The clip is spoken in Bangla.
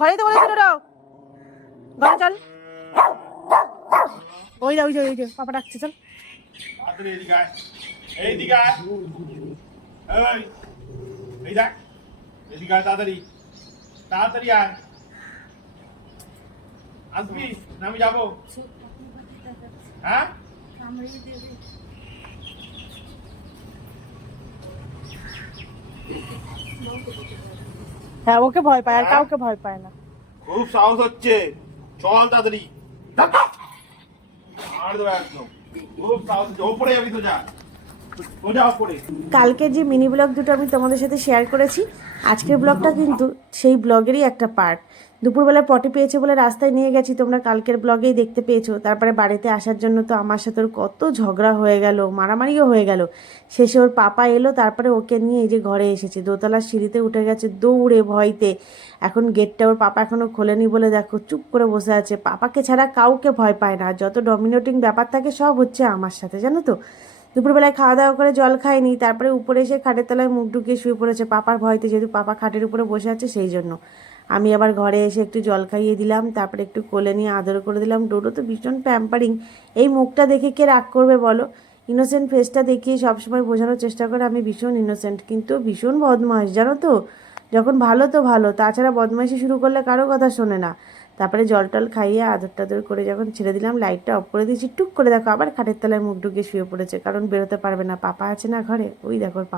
ঘরেই তো বলেছিল রে, ঘরে চল। ওই যা ওই যা ওই যা পাপা ডাকছে, চল। তাড়াতাড়ি এদিকে আয়, এইদিকে আয়, এই এই দেখ, এদিকে আয়, তাড়াতাড়ি তাড়াতাড়ি আয়। আসবি না আমি যাবো? হ্যাঁ হ্যাঁ, ওকে ভয় পায়, আর কাউকে ভয় পায় না। খুব সাহস হচ্ছে, চল তাড়াতাড়ি। আর দেবো একদম, খুব সাহস হচ্ছে, ওপরে যাবি তো যা, সোজা ওপরে। কালকের যে মিনি ব্লগ দুটো আমি তোমাদের সাথে শেয়ার করেছি, আজকের ব্লগটা কিন্তু সেই ব্লগেরই একটা পার্ট। দুপুরবেলা পটি পেয়েছে বলে রাস্তায় নিয়ে গেছি, তোমরা কালকের ব্লগেই দেখতে পেয়েছো। তারপরে বাড়িতে আসার জন্য তো আমার সাথে ওর কত ঝগড়া হয়ে গেল, মারামারিও হয়ে গেল। শেষে ওর পাপা এলো, তারপরে ওকে নিয়ে এই যে ঘরে এসেছে, দোতলার সিঁড়িতে উঠে গেছে দৌড়ে ভয়তে। এখন গেটটা ওর পাপা এখনও খোলেনি বলে দেখো চুপ করে বসে আছে। পাপাকে ছাড়া কাউকে ভয় পায় না, যত ডমিনেটিং ব্যাপার থাকে সব হচ্ছে আমার সাথে, জানো তো। দুপুরবেলায় খাওয়া দাওয়া করে জল খায়নি, তারপরে উপরে এসে খাটের তলায় মুখ ঢুকিয়ে শুয়ে পড়েছে পাপার ভয়তে, যেহেতু পাপা খাটের উপরে বসে আছে সেই জন্য। আমি আবার ঘরে এসে একটু জল খাইয়ে দিলাম, তারপরে একটু কোলে নিয়ে আদর করে দিলাম। ডোডো তো ভীষণ প্যাম্পারিং। এই মুখটা দেখে কে রাগ করবে বলো? ইনোসেন্ট ফেসটা দেখিয়ে সবসময় বোঝানোর চেষ্টা করে আমি ভীষণ ইনোসেন্ট, কিন্তু ভীষণ বদমাস, জানো তো। যখন ভালো তো ভালো, তাছাড়া বদমাইশি শুরু করলে কারো কথা শোনে না। তারপরে জল টল খাইয়ে আদর টাদর করে যখন ছেড়ে দিলাম, লাইটটা অফ করে দিয়েছি, টুক করে দেখো আবার খাটের তলায় মুখ ঢুকিয়ে শুয়ে পড়েছে, কারণ বেরোতে পারবে না, পাপা আছে না ঘরে। ওই দেখো পাপা।